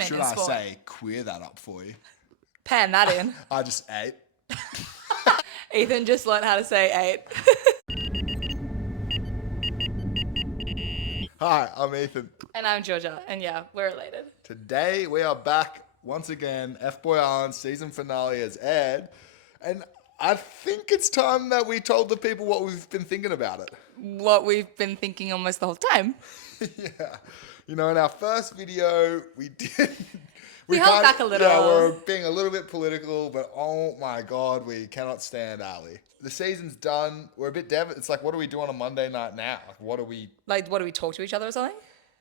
women Should in I sport. say queer that up for you? Pan that in. I just ate. Ethan just learned how to say 8. Hi, I'm Ethan. And I'm Georgia. And yeah, we're related. Today we are back once again. FBoy Island season finale has aired. And I think it's time that we told the people what we've been thinking about it. What we've been thinking almost the whole time. Yeah. You know, in our first video, we did... We held back a little. Yeah, we're being a little bit political, but oh my God, we cannot stand Ali. The season's done. We're a bit It's like, what do we do on a Monday night now? Like, what do we... Like, what do we talk to each other or something?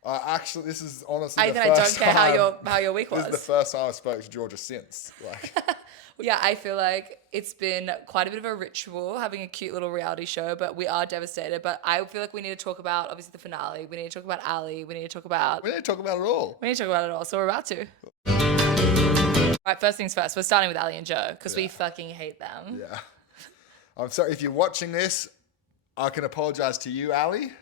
Actually, this is honestly I the first don't care time... how your week was. This is the first time I spoke to Georgia since. Like... Yeah, I feel like it's been quite a bit of a ritual having a cute little reality show, but we are devastated. But I feel like we need to talk about, obviously, the finale. We need to talk about Ali. We need to talk about... We need to talk about it all. We need to talk about it all, so we're about to. Right, first things first. We're starting with Ali and Joe because we fucking hate them. Yeah. I'm sorry. If you're watching this, I can apologize to you, Ali.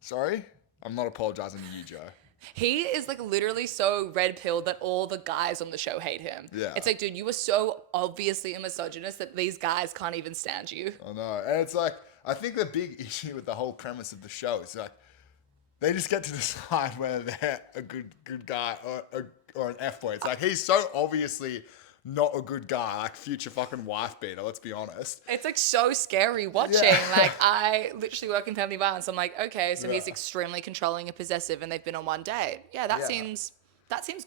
Sorry. I'm not apologizing to you, Joe. He is like literally so red-pilled that all the guys on the show hate him. Yeah. It's like, dude, you were so obviously a misogynist that these guys can't even stand you. I know. And it's like, I think the big issue with the whole premise of the show is like, they just get to decide whether they're a good guy or an F-boy. It's like, he's so obviously not a good guy, like future fucking wife beater, let's be honest. It's like so scary watching. Yeah. Like, I literally work in family violence. I'm like, okay, so he's extremely controlling and possessive and they've been on one date. Yeah, that seems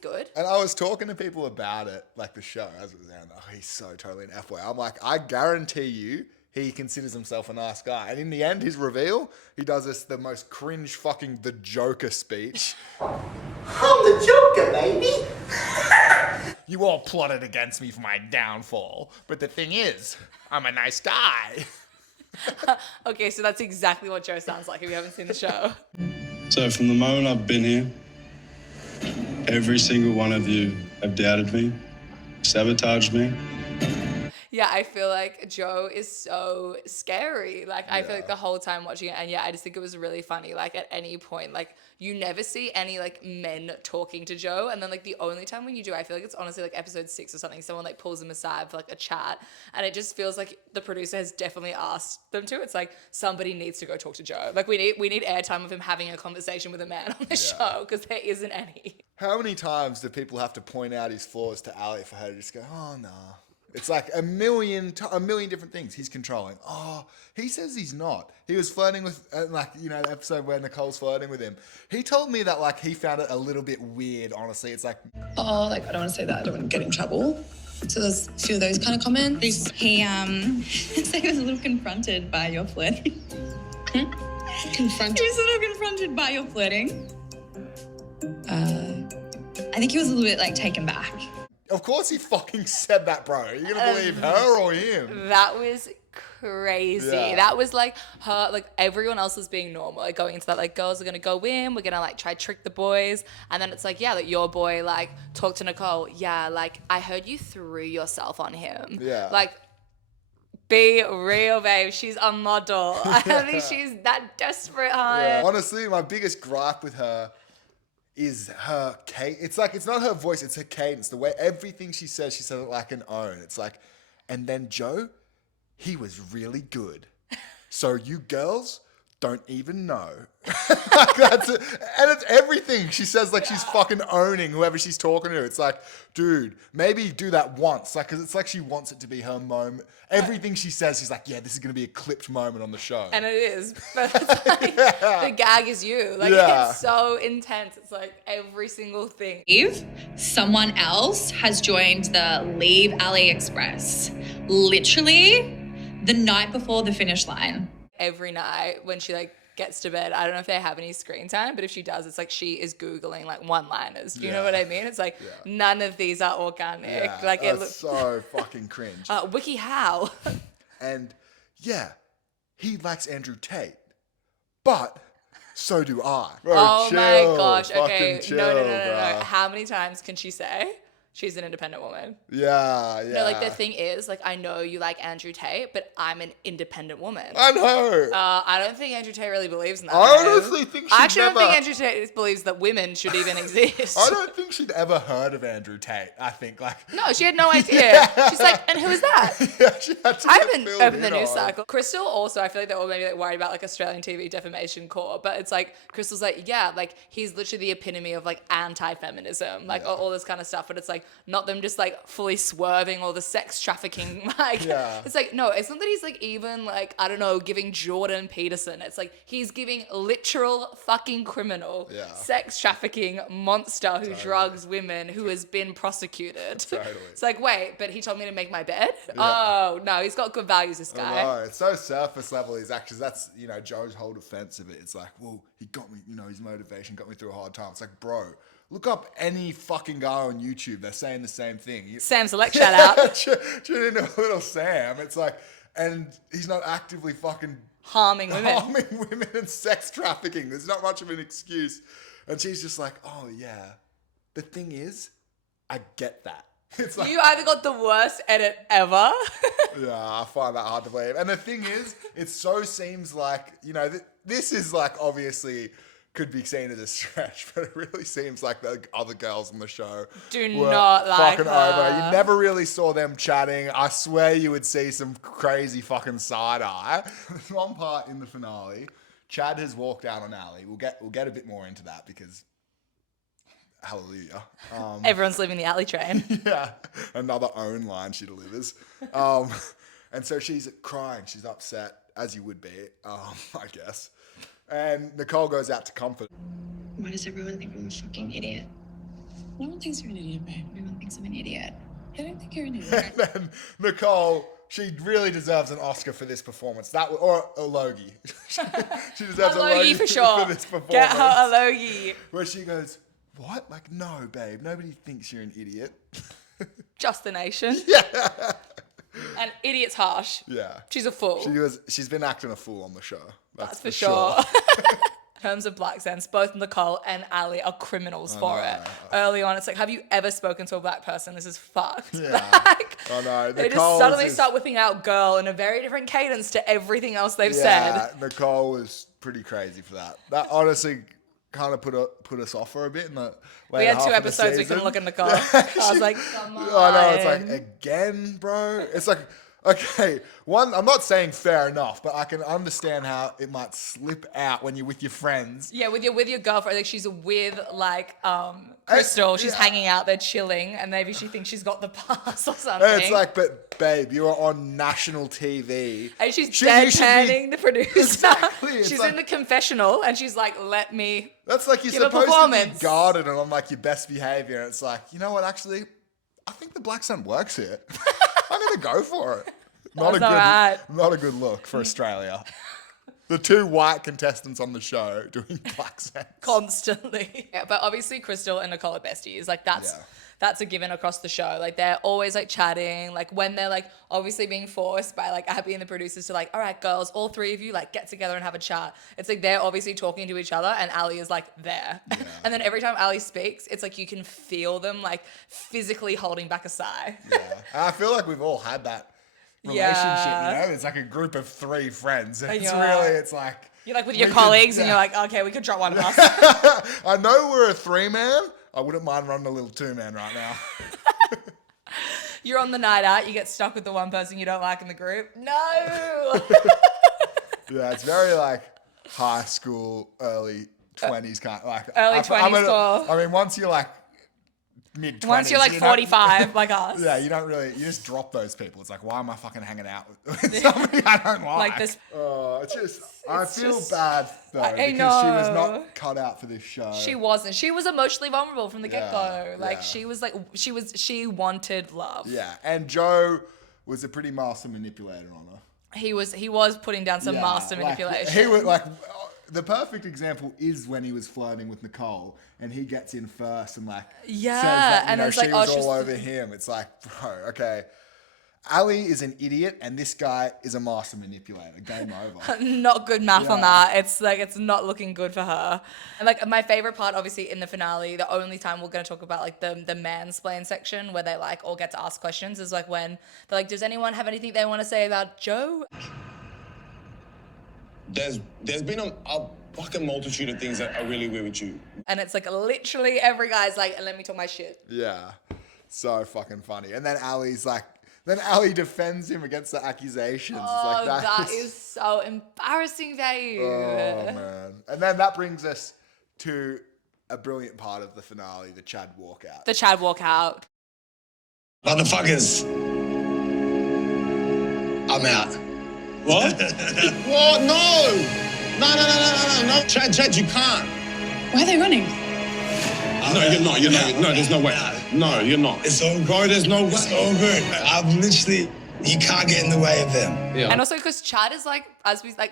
good. And I was talking to people about it, like the show, as it was airing. Oh, he's so totally an F-boy. I'm like, I guarantee you, he considers himself a nice guy. And in the end, his reveal, he does the most cringe fucking the Joker speech. I'm the Joker, baby. You all plotted against me for my downfall. But the thing is, I'm a nice guy. Okay, so that's exactly what Joe sounds like if you haven't seen the show. So from the moment I've been here, every single one of you have doubted me, sabotaged me. Yeah, I feel like Joe is so scary. Like, I feel like the whole time watching it, and yeah, I just think it was really funny. Like, at any point, like, you never see any, like, men talking to Joe, and then, like, the only time when you do, I feel like it's honestly, like, episode 6 or something, someone, like, pulls him aside for, like, a chat, and it just feels like the producer has definitely asked them to. It's like, somebody needs to go talk to Joe. Like, we need airtime of him having a conversation with a man on the show, because there isn't any. How many times do people have to point out his flaws to Ali for her to just go, oh, nah. It's like a million different things. He's controlling. Oh, he says he's not. He was flirting with, like, you know, the episode where Nicole's flirting with him. He told me that, like, he found it a little bit weird, honestly. It's like... Oh, like, I don't want to say that. I don't want to get in trouble. So there's a few of those kind of comments. He said he was a little confronted by your flirting. Confronted? He was a little confronted by your flirting. I think he was a little bit, like, taken back. Of course he fucking said that, bro. Are you going to believe her or him? That was crazy. Yeah. That was like her, like everyone else was being normal, like going into that, like girls are gonna go in, we're gonna like try trick the boys, and then it's like, yeah, like your boy like talked to Nicole, yeah, like I heard you threw yourself on him. Yeah. Like, be real, babe. She's a model. I don't think she's that desperate, hon. Yeah. Honestly, my biggest gripe with her is her cadence. It's like, it's not her voice, it's her cadence. The way everything she says it like an own. It's like, and then Joe, he was really good. So you girls don't even know. Like that's it. And it's everything. She says like she's fucking owning whoever she's talking to. It's like, dude, maybe do that once. Like, cause it's like she wants it to be her moment. Everything she says, she's like, yeah, this is going to be a clipped moment on the show. And it is. But it's like, the gag is you. Like, it's so intense. It's like every single thing. Someone else has joined the Leave AliExpress. Literally the night before the finish line. Every night when she like gets to bed, I don't know if they have any screen time, but if she does, it's like she is Googling like one-liners. Do you know what I mean? It's like none of these are organic. Yeah, like it looks so fucking cringe. Wiki how? And yeah, he likes Andrew Tate, but so do I. Bro, oh chill, my gosh. fucking Okay. chill, No. bro. How many times can she say She's an independent woman. Yeah. No, like the thing is, like I know you like Andrew Tate, but I'm an independent woman. I know. I don't think Andrew Tate really believes in that. I babe. honestly think I she'd actually never... don't think Andrew Tate believes that women should even exist. I don't think she'd ever heard of Andrew Tate. I think like... No, she had no idea. She's like, and who is that? Yeah, she had to I get haven't filled opened the in news on. cycle. Crystal also, I feel like they're all maybe like worried about like Australian TV defamation court, but it's like Crystal's like, yeah, like he's literally the epitome of like anti-feminism, like all this kind of stuff. But it's like not them just like fully swerving all the sex trafficking. Like it's like no, it's not that he's like even like I don't know giving Jordan Peterson. It's like he's giving literal fucking criminal sex trafficking monster who drugs women who has been prosecuted. Totally. It's like wait, but he told me to make my bed. Oh no, he's got good values. This guy. No, it's so surface level, his actions. That's, you know, Joe's whole defense of it. It's like, well, he got me, you know, his motivation got me through a hard time. It's like, bro, look up any fucking guy on YouTube. They're saying the same thing. Sam Select, shout out. Tune into little Sam. It's like, and he's not actively fucking Harming women. harming women and sex trafficking. There's not much of an excuse. And she's just like, oh, yeah. The thing is, I get that. It's like, You either got the worst edit ever. yeah, I find that hard to believe. And the thing is, it so seems like, you know, this is like obviously could be seen as a stretch, but it really seems like the other girls on the show Do were not like fucking her. over. You never really saw them chatting. I swear you would see some crazy fucking side eye. There's one part in the finale, Chad has walked out on Ali. We'll get a bit more into that because hallelujah. Everyone's living the alley train. Yeah, another own line she delivers. And so she's crying. She's upset, as you would be, I guess. And Nicole goes out to comfort. Why does everyone think I'm a fucking idiot? No one thinks you're an idiot, babe. Everyone thinks I'm an idiot. I don't think you're an idiot. And then Nicole, she really deserves an Oscar for this performance. Or a Logie. She deserves a Logie for sure. this performance. Get her a Logie. Where she goes, what? Like, no, babe. Nobody thinks you're an idiot. Just the nation. Yeah. And idiot's harsh. Yeah. She's a fool. She's been acting a fool on the show. That's for sure. In terms of black sense, both Nicole and Ali are criminals for it. Early on, it's like, have you ever spoken to a black person? This is fucked. Yeah. Like, I know. they just Nicole's suddenly is- start whipping out girl in a very different cadence to everything else they've Yeah, said. Nicole was pretty crazy for that. That honestly kind of put us off for a bit in the We later had half 2 of the episodes we season. couldn't look at Nicole. I was like, come on. I know, it's like, again, bro? It's like, okay, one, I'm not saying fair enough, but I can understand how it might slip out when you're with your friends. Yeah, with your girlfriend, like she's with like Crystal, she's yeah. hanging out, they're chilling, and maybe she thinks she's got the pass or something. And it's like, but babe, you are on national TV. And she's You should be- deadpanning the producer. Exactly, it's She's like- in the confessional, and she's like, "Let me." That's like you're Give a supposed to performance. be guarded and on like your best behavior. And it's like, you know what, actually, I think the black sun works here. I'm going to go for it. Not That's alright. not a good look for Australia. The 2 white contestants on the show doing black sense. Constantly. Yeah, but obviously Crystal and Nicole are besties. Like that's a given across the show. Like they're always like chatting. Like when they're like obviously being forced by like Abby and the producers to like, all right, girls, all 3 of you like get together and have a chat. It's like they're obviously talking to each other and Ali is like there. Yeah. And then every time Ali speaks, it's like you can feel them like physically holding back a sigh. Yeah. And I feel like we've all had that relationship, you know? It's like a group of 3 friends. And it's really, it's like... You're like with your we colleagues could- and you're like, okay, we could drop one of us. I know we're a 3-man. I wouldn't mind running a little 2-man right now. You're on the night out, you get stuck with the one person you don't like in the group. No! Yeah, it's very like high school, early 20s kind of like... Early 20s call. I mean, once you're like mid-20s... Once you're like you don't- 45, like us. Yeah, you don't really... You just drop those people. It's like, why am I fucking hanging out with somebody I don't like? Like this... It's just... I It's feel just- bad, though, I because she was know. not cut out for this show. She wasn't. She was emotionally vulnerable from the get-go. Like, yeah. she was like... She wanted love. Yeah, and Joe was a pretty master manipulator on her. He was putting down some master manipulation. He was like... The perfect example is when he was flirting with Nicole and he gets in first and like Yeah, says that, and you know, it's like, she oh, was she's- all over him. It's like, bro, okay. Ali is an idiot, and this guy is a master manipulator. Game over. Not good math on Yeah. that. It's like it's not looking good for her. And like my favorite part, obviously, in the finale, the only time we're gonna talk about like the mansplain section where they like all get to ask questions is like when they're like, does anyone have anything they want to say about Joe? There's been a fucking multitude of things that are really weird with you. And it's like literally every guy's like, let me talk my shit. Yeah. So fucking funny. And then then Ali defends him against the accusations. Oh, It's like, that is so embarrassing, babe. Oh, man. And then that brings us to a brilliant part of the finale, the Chad walkout. The Chad walkout. Motherfuckers. I'm out. What? What? No! No. Chad, you can't. Why are they running? No, you're not. No, there's no way. No, you're not. It's all Bro, there's no way. It's all good. I've literally, you can't get in the way of them. Yeah. And also because Chad is like,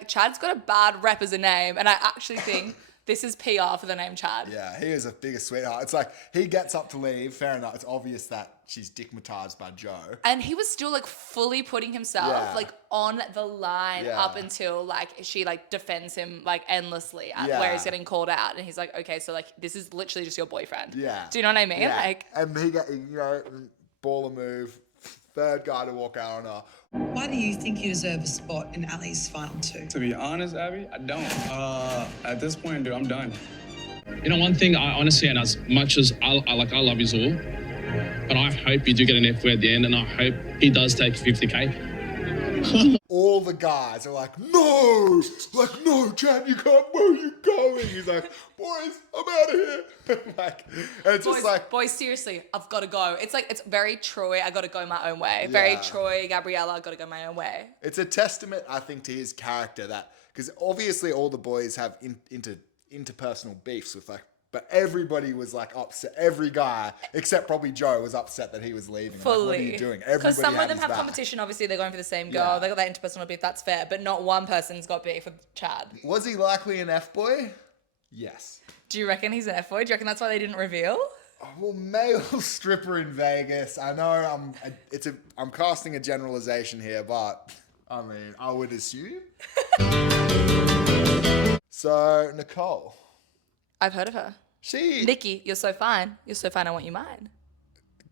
Chad's got a bad rep as a name. And I actually think this is PR for the name Chad. Yeah, he is a biggest sweetheart. It's like he gets up to leave. Fair enough. It's obvious that she's dickmatized by Joe. And he was still like fully putting himself Yeah. like on the line Yeah. up until like she like defends him like endlessly at Yeah. where he's getting called out. And he's like, okay, so like this is literally just your boyfriend. Yeah. Do you know what I mean? Yeah. Like, And he got, baller move. Third guy to walk out on her. Why do you think you deserve a spot in Ali's final two? To be honest, Abby, I don't. At this point, dude, I'm done. You know, one thing I honestly, and as much as I love you all, but I hope you do get an F at the end, and I hope he does take 50K. All the guys are like, no, Chad, you can't. Where are you going? He's like, boys, I'm out of here. Like, and it's just like, boys, seriously, I've got to go. It's like, it's very Troy, I got to go my own way. Very Yeah. Troy, Gabriella, I got to go my own way. it's a testament, I think, to his character that, because obviously all the boys have interpersonal beefs with like, but everybody was like upset. Every guy, except probably Joe, was upset that he was leaving. Like, Fully. what are you doing? Everybody Because some had of them his have back. competition. Obviously, they're going for the same girl. Yeah. They got that interpersonal beef. That's fair. But not one person's got beef with Chad. Was he likely an F-boy? Yes. Do you reckon he's an F-boy? Do you reckon that's why they didn't reveal? Well, male stripper in Vegas. I know I'm casting a generalization here, but I mean, I would assume. So, Nicole. I've heard of her. She... Nikki, you're so fine. You're so fine, I want you mine.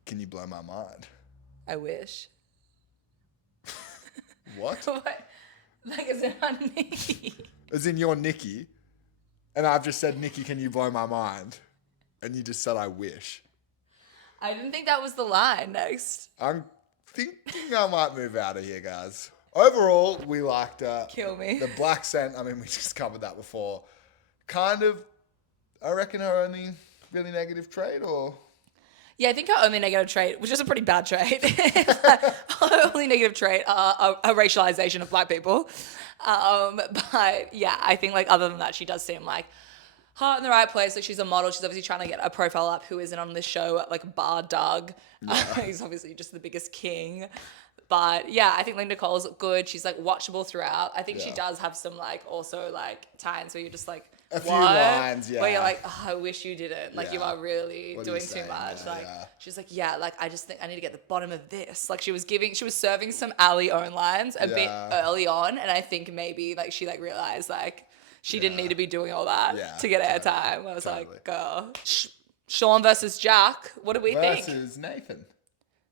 Can you blow my mind? I wish. What? What? Like, is it on Nikki? As in you're Nikki, and I've just said, Nikki, can you blow my mind? And you just said, I wish. I didn't think that was the line next. I'm thinking I might move out of here, guys. Overall, we liked Kill me. the black scent. I mean, we just covered that before. Kind of, I reckon her only really negative trait, or... Yeah, I think her only negative trait, which is a pretty bad trait, her only negative trait, a racialization of black people. But yeah, I think like other than that, she does seem like heart in the right place. Like she's a model. She's obviously trying to get a profile up who isn't on this show, like Bar Doug. He's obviously just the biggest king. But yeah, I think like Nicole's good. She's like watchable throughout. I think she Yeah. does have some like also like times where you're just like, A few what? lines, yeah. Where you're like, oh, I wish you didn't. Like you Yeah. are really What are you doing too saying much. there? Like Yeah. she's like, yeah, like I just think I need to get the bottom of this. Like she was serving some Ali own lines a bit Yeah. early on, and I think maybe like she like realized like she didn't need to be doing all that Yeah, to get totally, airtime. I was totally. like, girl. Sean versus Jack. What do we think? Versus Nathan.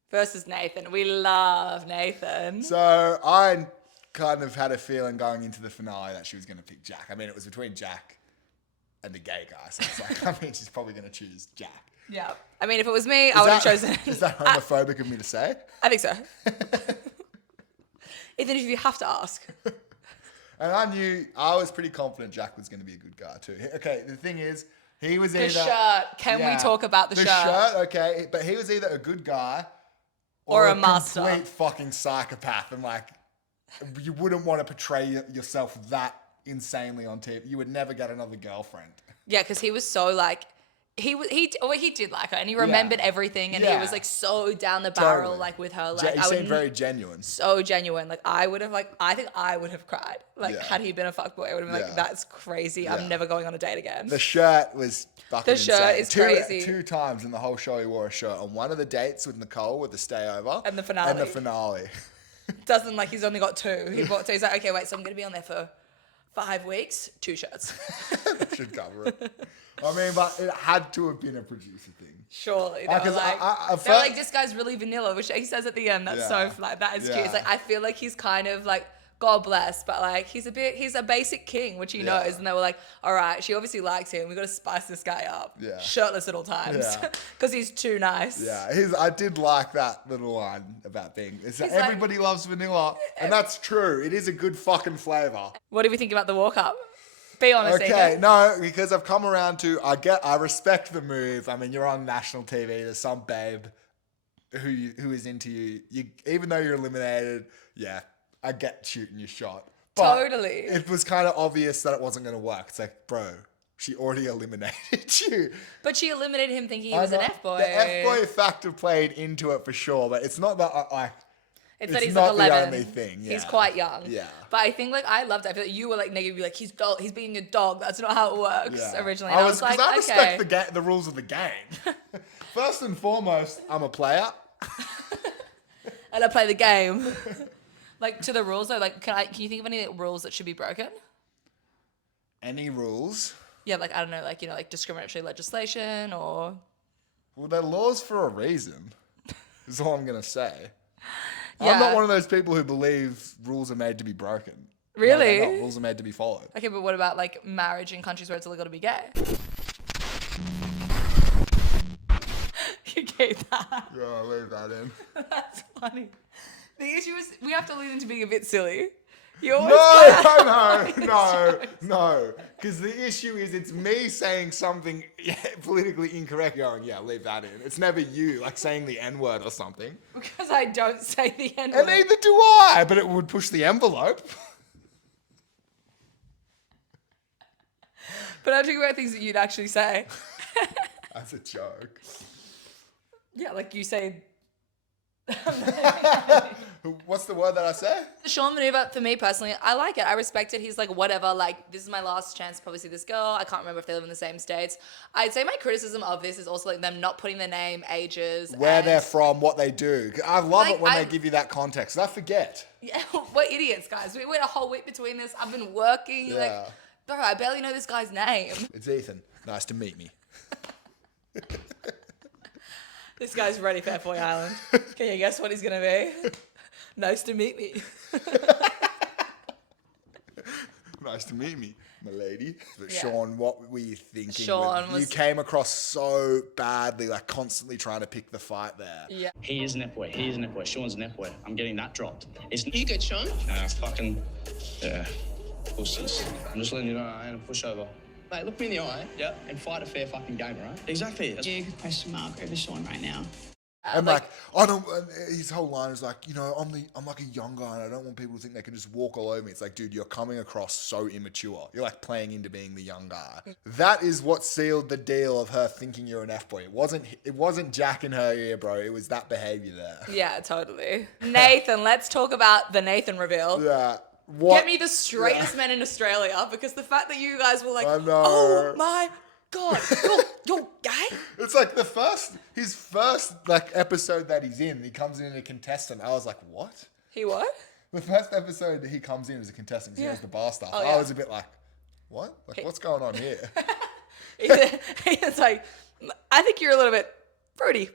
Versus Nathan. We love Nathan. So I kind of had a feeling going into the finale that she was going to pick Jack. I mean, it was between Jack and the gay guy. So it's like, I mean, she's probably going to choose Jack. Yeah. I mean, if it was me, I would have chosen. Is that homophobic of me to say? I think so. Even if you have to ask. And I was pretty confident Jack was going to be a good guy too. Okay, the thing is, he was The either... shirt. Can we talk about the shirt? Okay, but he was either a good guy Or a master. complete fucking psychopath, and like, you wouldn't want to portray yourself that insanely on TV. You would never get another girlfriend. Yeah, because he was so like he did like her, and he remembered everything, and he was like so down the barrel, Totally. like with her. Like He seemed very genuine. so genuine. Like I think I would have cried. Like Yeah. had he been a fuckboy, I would have been like, that's crazy. I'm never going on a date again. The shirt was fucking The shirt insane. is crazy. Two times in the whole show he wore a shirt. On one of the dates with Nicole with the stay over. And the finale. Doesn't like he's only got 2. He bought 2. He's like, okay, wait, so I'm gonna be on there for 5 weeks, 2 shirts. That should cover it. I mean, but it had to have been a producer thing. Surely. They were like, they're like, this guy's really vanilla, which he says at the end. That's so like that is cute. It's like I feel like he's kind of like God bless, but like he's a basic king, which he knows. And they were like, all right, she obviously likes him. We got to spice this guy up. Yeah. Shirtless at all times because he's too nice. Yeah, I did like that little line about being. It's that everybody loves vanilla, and that's true. It is a good fucking flavor. What do we think about the walk up? Be honest. Okay, Ethan. no, because I've come around to. I respect the move. I mean, you're on national TV. There's some babe who is into you. Even though you're eliminated. Yeah, I get shooting your shot. But totally. It was kind of obvious that it wasn't going to work. It's like, bro, she already eliminated you. But she eliminated him thinking he was an F-boy. The F-boy factor played into it for sure, but it's not that it's that he's not like 11. the only thing. Yeah. He's quite young. Yeah. But I think like I loved it. I feel like you were like negative. Like he's being a dog. That's not how it works originally. And I was like, I okay. respect the rules of the game. First and foremost, I'm a player. And I play the game. Like to the rules though, like can you think of any rules that should be broken? Any rules? Yeah, like I don't know, like like discriminatory legislation or. Well, they're laws for a reason. Is all I'm gonna say. Yeah. I'm not one of those people who believe rules are made to be broken. Really? No, rules are made to be followed. Okay, but what about like marriage in countries where it's illegal to be gay? You gave that. Yeah, I'll leave that in. That's funny. The issue is we have to lean into being a bit silly. You always No. Because the issue is it's me saying something politically incorrect going, yeah, leave that in. It's never you, like saying the N-word or something. Because I don't say the N-word. And neither do I, but it would push the envelope. But I'm talking about things that you'd actually say. That's a joke. Yeah, like you say. What's the word that I say? Sean Maneuver, for me personally, I like it. I respect it. He's like, whatever, like, this is my last chance to probably see this girl. I can't remember if they live in the same states. I'd say my criticism of this is also like them not putting their name, ages. Where they're from, what they do. I love it when they give you that context. I forget. Yeah, we're idiots, guys. We went a whole week between this. I've been working. Yeah. Like, bro, I barely know this guy's name. It's Ethan. Nice to meet me. This guy's ready for FBoy Island. Can you guess what he's going to be? Nice to meet me. Nice to meet me, my lady. But Sean, what were you thinking? Sean you came across so badly, like constantly trying to pick the fight there. Yeah. He is an F-boy. He is an F-boy. Sean's an F-boy. I'm getting that dropped. You good, Sean? Fucking, yeah, pussies. I'm just letting you know I ain't a pushover. Like, look me in the eye. Yeah. And fight a fair fucking game, right? Exactly. You question mark over Sean right now. And like, I don't. His whole line is like, I'm like a young guy, and I don't want people to think they can just walk all over me. It's like, dude, you're coming across so immature. You're like playing into being the young guy. That is what sealed the deal of her thinking you're an F-boy. It wasn't Jack in her ear, bro. It was that behavior there. Yeah, totally. Nathan, let's talk about the Nathan reveal. Yeah. What? Get me the straightest men in Australia, because the fact that you guys were like, I know. oh my God, you're gay? It's like his first like episode that he's in, he comes in as a contestant. I was like, what? He what? The first episode that he comes in as a contestant, because he knows the bar stuff. Oh, yeah. I was a bit like, what? Like, what's going on here? It's like, I think you're a little bit fruity.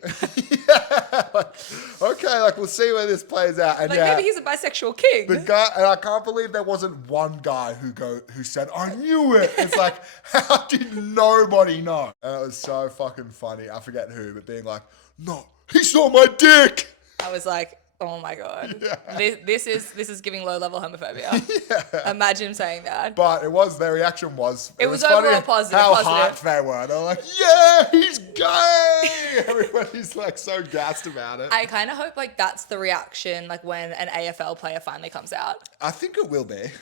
Okay, we'll see where this plays out. And like maybe he's a bisexual king. the guy, and I can't believe there wasn't one guy who said, I knew it. It's like, how did nobody know? And it was so fucking funny. I forget who, but being like, no, he saw my dick. I was like, oh my God. Yeah. This is giving low level homophobia. Yeah. Imagine saying that. But their reaction was it was funny overall positive. How hyped they were. They were like, yeah, he's gay. Everybody's like so gassed about it. I kind of hope like that's the reaction like when an AFL player finally comes out. I think it will be.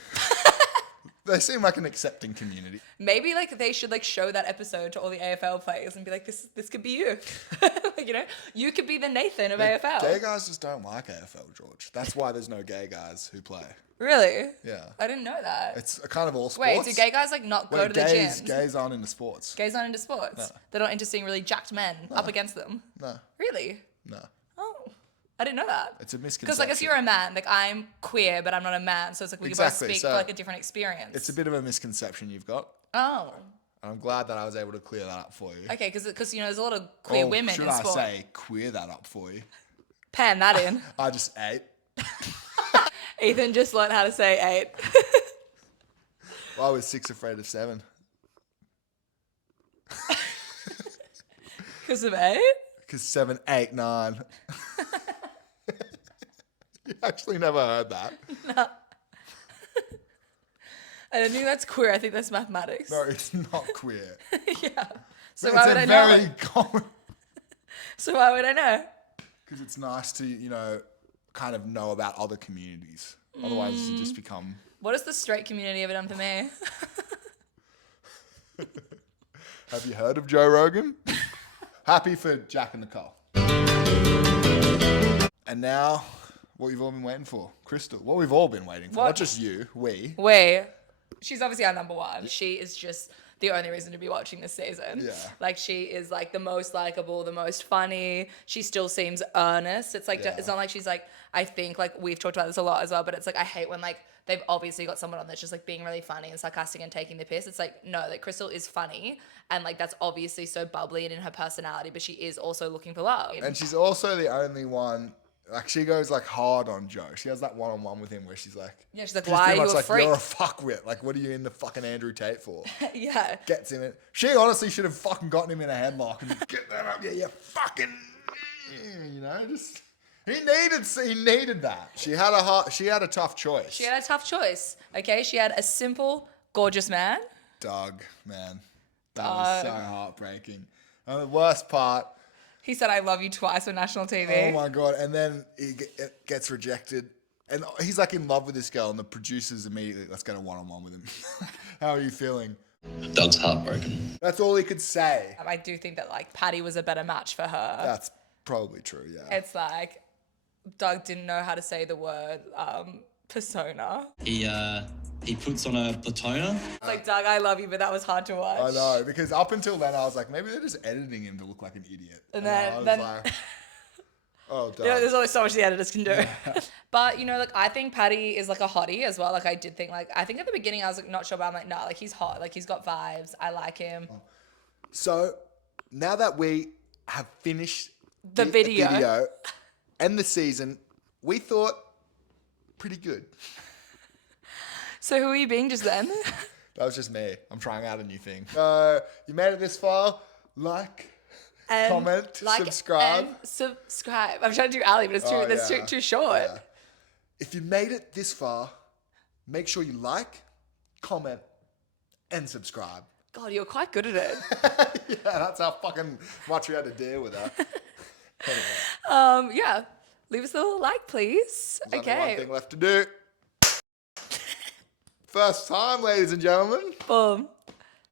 They seem like an accepting community. Maybe like they should like show that episode to all the AFL players and be like, this could be you. Like, you know, you could be the Nathan of AFL. Gay guys just don't like AFL, George. That's why there's no gay guys who play. Really? Yeah. I didn't know that. It's kind of all sports. Wait, do gay guys like not go to the gyms? Gays aren't into sports. Gays aren't into sports? No. They're not into seeing really jacked men up against them? No. Really? No. Oh, I didn't know that. It's a misconception. Because I guess you're a man. Like I'm queer, but I'm not a man. So it's like we can both Exactly, speak so for like a different experience. It's a bit of a misconception you've got. Oh. And I'm glad that I was able to clear that up for you. Okay, because you know there's a lot of queer women should in I sport. say queer that up for you? Pan that in. I just ate. Ethan just learned how to say 8. Well, I was 6 afraid of 7. Because of 8? Because 7, 8, 9. You actually never heard that. No. I don't think that's queer. I think that's mathematics. No, it's not queer. Yeah. So But why it's would a I very know? common. So why would I know? Because it's nice to, you know, kind of know about other communities. Otherwise, you just become. What has the straight community ever done for me? Have you heard of Joe Rogan? Happy for Jack and Nicole. And now, what you've all been waiting for, Crystal. What we've all been waiting for, What? not just you, we. Wait. She's obviously our number one. She is just the only reason to be watching this season. Yeah. Like she is like the most likable, the most funny. She still seems earnest. It's like, Yeah. it's not like she's like, I think like we've talked about this a lot as well, but it's like, I hate when like they've obviously got someone on that's just like being really funny and sarcastic and taking the piss. It's like, no, like Crystal is funny and like that's obviously so bubbly and in her personality, but she is also looking for love. And she's also the only one. Like she goes like hard on Joe. She has that one-on-one with him where she's like, Yeah, she's like, she's why pretty are much you a like, freak? you're a fuckwit. Like, what are you in the fucking Andrew Tate for? Yeah. Gets him in. She honestly should have fucking gotten him in a headlock and get that up. Yeah, you fucking, you know, just he needed that. She had a tough choice. She had a tough choice. Okay, she had a simple, gorgeous man. Doug, man, that was so heartbreaking. And the worst part. He said, I love you twice on national TV. Oh my God. And then it gets rejected. And he's like in love with this girl, and the producers immediately, let's get a one-on-one with him. How are you feeling? Doug's heartbroken. That's all he could say. I do think that like Patty was a better match for her. That's probably true, yeah. It's like Doug didn't know how to say the word persona. He puts on a platona. It's like, Doug, I love you, but that was hard to watch. I know, because up until then I was like, maybe they're just editing him to look like an idiot. And I was then like, oh, Doug. you know, there's only so much the editors can do. Yeah. But, you know, like, I think Patty is, like, a hottie as well. Like, I did think, like, I think at the beginning I was, like, not sure, but I'm like, nah, like, he's hot. Like, he's got vibes. I like him. So, now that we have finished The video and the season, we thought pretty good. So who are you being just then? That was just me. I'm trying out a new thing. You made it this far. Like, comment, subscribe. And subscribe. I'm trying to do Ali, but it's too short. Yeah. If you made it this far, make sure you like, comment, and subscribe. God, you're quite good at it. Yeah, that's how fucking much we had to deal with her. Anyway, Yeah. Leave us a little like, please. there's only Okay. one thing left to do. First time, ladies and gentlemen. Boom.